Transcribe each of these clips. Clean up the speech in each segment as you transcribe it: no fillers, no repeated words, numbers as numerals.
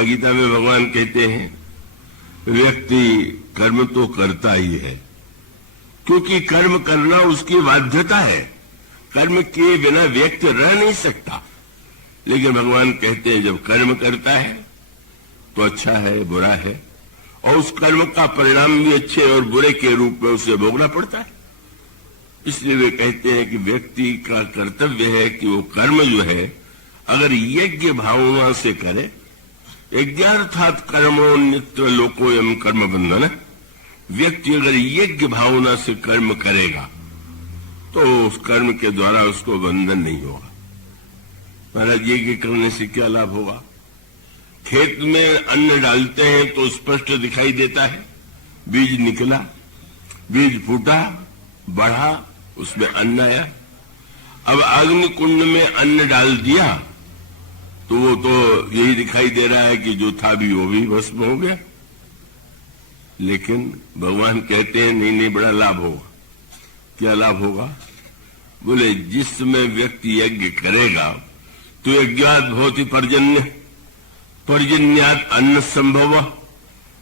गीता में भगवान कहते हैं व्यक्ति कर्म तो करता ही है, क्योंकि कर्म करना उसकी बाध्यता है। कर्म किए बिना व्यक्ति रह नहीं सकता। लेकिन भगवान कहते हैं जब कर्म करता है तो अच्छा है बुरा है, और उस कर्म का परिणाम भी अच्छे और बुरे के रूप में उसे भोगना पड़ता है। इसलिए वे कहते हैं कि व्यक्ति का कर्तव्य है कि वो कर्म जो है अगर यज्ञ भावना से करे, यज्ञार्थात कर्मो नित्य लोकोयम कर्म बंधन, व्यक्ति अगर यज्ञ भावना से कर्म करेगा तो उस कर्म के द्वारा उसको बंधन नहीं होगा। महाराज यज्ञ करने से क्या लाभ होगा? खेत में अन्न डालते हैं तो स्पष्ट दिखाई देता है, बीज निकला, बीज फूटा, बढ़ा, उसमें अन्न आया। अब अग्नि कुंड में अन्न डाल दिया तो वो तो यही दिखाई दे रहा है कि जो था भी वो भी भस्म हो गया। लेकिन भगवान कहते हैं नहीं, बड़ा लाभ होगा। क्या लाभ होगा? बोले जिसमें व्यक्ति यज्ञ करेगा तो यज्ञात भवति पर्जन्य, पर्जन्यात अन्न संभव,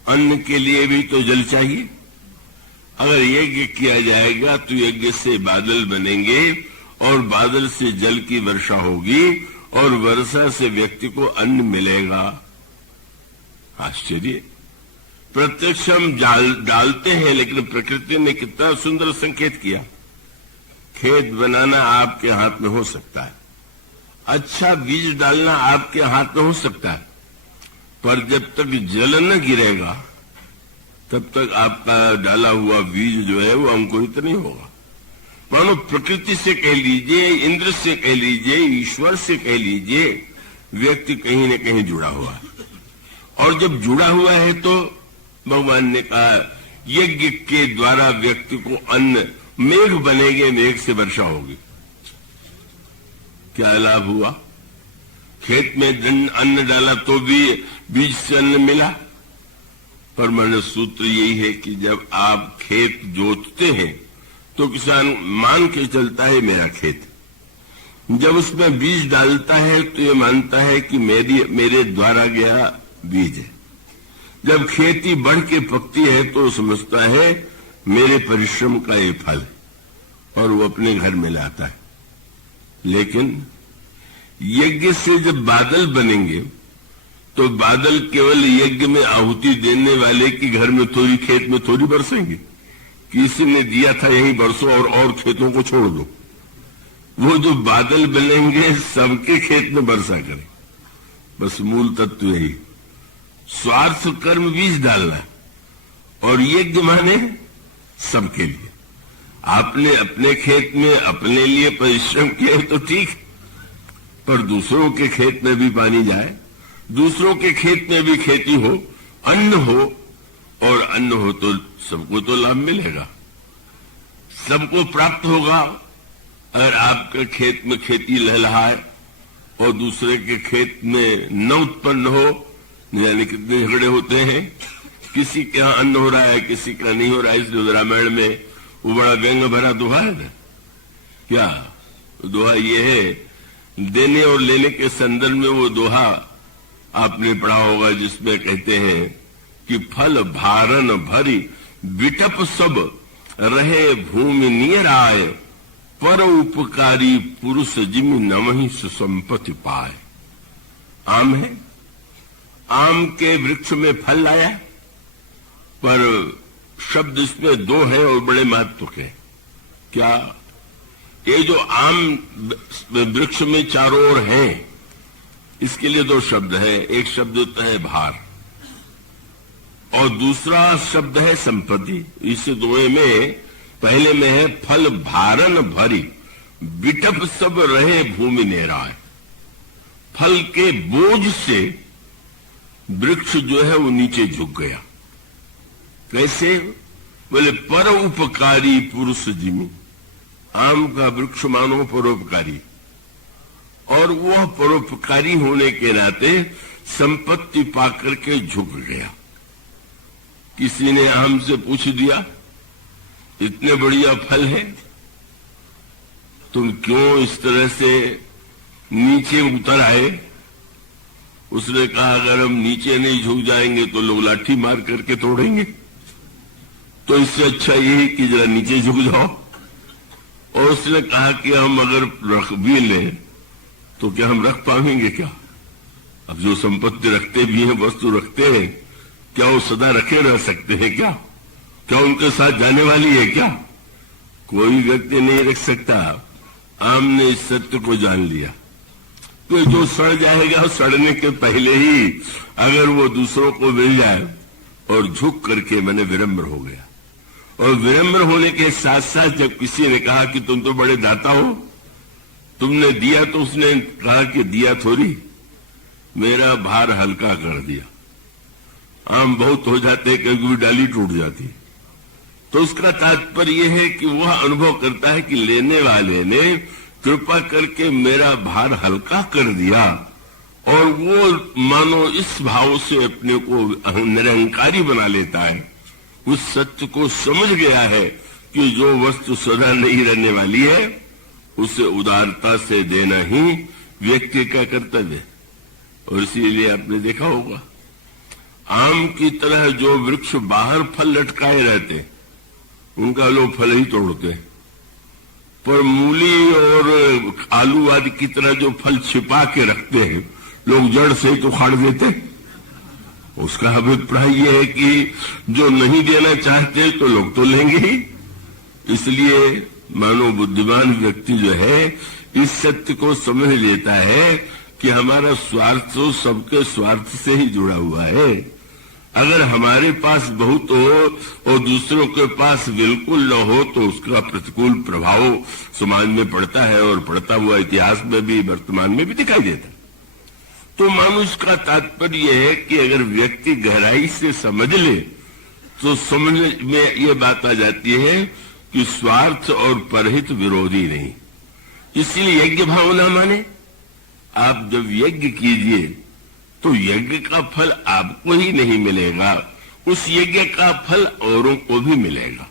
अन्न के लिए भी तो जल चाहिए। अगर यज्ञ किया जाएगा तो यज्ञ से बादल बनेंगे और बादल से जल की वर्षा होगी और वर्षा से व्यक्ति को अन्न मिलेगा। आश्चर्य! प्रत्यक्ष हम डालते हैं, लेकिन प्रकृति ने कितना सुंदर संकेत किया। खेत बनाना आपके हाथ में हो सकता है, अच्छा बीज डालना आपके हाथ में हो सकता है, पर जब तक जल न गिरेगा तब तक आपका डाला हुआ बीज जो है वो अंकुरित नहीं होगा। मानो प्रकृति से कह लीजिए, इंद्र से कह लीजिए, ईश्वर से कह लीजिए, व्यक्ति कहीं न कहीं जुड़ा हुआ है। और जब जुड़ा हुआ है तो भगवान ने कहा यज्ञ के द्वारा व्यक्ति को अन्न, मेघ बनेंगे, मेघ से वर्षा होगी। क्या लाभ हुआ? खेत में अन्न डाला तो भी बीज से अन्न मिला। पर मैंने सूत्र यही है कि जब आप खेत जोतते हैं तो किसान मान के चलता है मेरा खेत, जब उसमें बीज डालता है तो ये मानता है कि मेरे द्वारा गया बीज है। जब खेती बढ़ के पकती है तो समझता है मेरे परिश्रम का ये फल, और वो अपने घर में लाता है। लेकिन यज्ञ से जब बादल बनेंगे तो बादल केवल यज्ञ में आहुति देने वाले के घर में थोड़ी, खेत में थोड़ी बरसेंगे। किसी ने दिया था यही बरसो और खेतों को छोड़ दो। वो जो बादल बनेंगे सबके खेत में वर्षा करें। बस मूल तत्व यही, स्वार्थ कर्म बीज डालना, और यज्ञ माने सबके लिए। आपने अपने खेत में अपने लिए परिश्रम किया है तो ठीक, पर दूसरों के खेत में भी पानी जाए, दूसरों के खेत में भी खेती हो, अन्न हो, और अन्न हो तो सबको तो लाभ मिलेगा, सबको प्राप्त होगा। अगर आपके खेत में खेती लहलहाए और दूसरे के खेत में न उत्पन्न हो, यानी कितने झगड़े होते हैं, किसी के यहां अन्न हो रहा है किसी का नहीं हो रहा है। इसलिए रामायण में वो बड़ा व्यंग भरा दोहा है ना, क्या दोहा ये है, देने और लेने के संदर्भ में वो दोहा आपने पढ़ा होगा जिसमें कहते हैं कि फल भारन भरी बिटप सब रहे भूमि नियर आए, पर उपकारी पुरुष जिमि नमहि सुसंपत्ति पाए। आम है, आम के वृक्ष में फल आया, पर शब्द इसमें दो है और बड़े महत्व के। क्या? ये जो आम वृक्ष में चारों ओर है, इसके लिए दो शब्द है। एक शब्द होता है भार और दूसरा शब्द है संपत्ति। इस दोए में पहले में है फल भारन भरी बिटप सब रहे भूमि नेराय। फल के बोझ से वृक्ष जो है वो नीचे झुक गया। कैसे? बोले पर उपकारी पुरुष जिमि, आम का वृक्ष मानो परोपकारी, और वह परोपकारी होने के नाते संपत्ति पाकर के झुक गया। किसी ने आम से पूछ दिया इतने बढ़िया फल है, तुम क्यों इस तरह से नीचे उतर आए? उसने कहा अगर हम नीचे नहीं झुक जाएंगे तो लोग लाठी मार करके तोड़ेंगे, तो इससे अच्छा यही कि जरा नीचे झुक जाओ। और उसने कहा कि हम अगर रख भी लें तो क्या हम रख पाएंगे क्या? अब जो संपत्ति रखते भी हैं, वस्तु रखते हैं, क्या वो सदा रखे रह सकते हैं क्या? क्या उनके साथ जाने वाली है क्या? कोई व्यक्ति नहीं रख सकता। आम ने इस सत्य को जान लिया तो जो सड़ जाएगा, सड़ने के पहले ही अगर वो दूसरों को मिल जाए, और झुक करके मैंने विनम्र हो गया। और विनम्र होने के साथ साथ जब किसी ने कहा कि तुम तो बड़े दाता हो, तुमने दिया, तो उसने कहा कि दिया थोड़ी, मेरा भार हल्का कर दिया। आम बहुत हो जाते, कभी डाली टूट जाती। तो उसका तात्पर्य यह है कि वह अनुभव करता है कि लेने वाले ने कृपा करके मेरा भार हल्का कर दिया, और वो मानो इस भाव से अपने को निरंकारी बना लेता है। उस सत्य को समझ गया है कि जो वस्तु सदा नहीं रहने वाली है, उसे उदारता से देना ही व्यक्ति का कर्तव्य है। और इसीलिए आपने देखा होगा, आम की तरह जो वृक्ष बाहर फल लटकाए रहते, उनका लोग फल ही तोड़ते हैं, पर मूली और आलू आदि की तरह जो फल छिपा के रखते हैं, लोग जड़ से ही उखाड़ देते। उसका अभिप्राय यह है कि जो नहीं देना चाहते तो लोग तो लेंगे ही। इसलिए मानो बुद्धिमान व्यक्ति जो है इस सत्य को समझ लेता है कि हमारा स्वार्थ तो सबके स्वार्थ से ही जुड़ा हुआ है। अगर हमारे पास बहुत हो और दूसरों के पास बिल्कुल न हो तो उसका प्रतिकूल प्रभाव समाज में पड़ता है, और पड़ता हुआ इतिहास में भी, वर्तमान में भी दिखाई देता है। तो मनुष्य का तात्पर्य यह है कि अगर व्यक्ति गहराई से समझ ले तो समझ में ये बात आ जाती है कि स्वार्थ और परहित विरोधी नहीं। इसलिए यज्ञ भावना माने, आप जब यज्ञ कीजिए तो यज्ञ का फल आपको ही नहीं मिलेगा, उस यज्ञ का फल औरों को भी मिलेगा।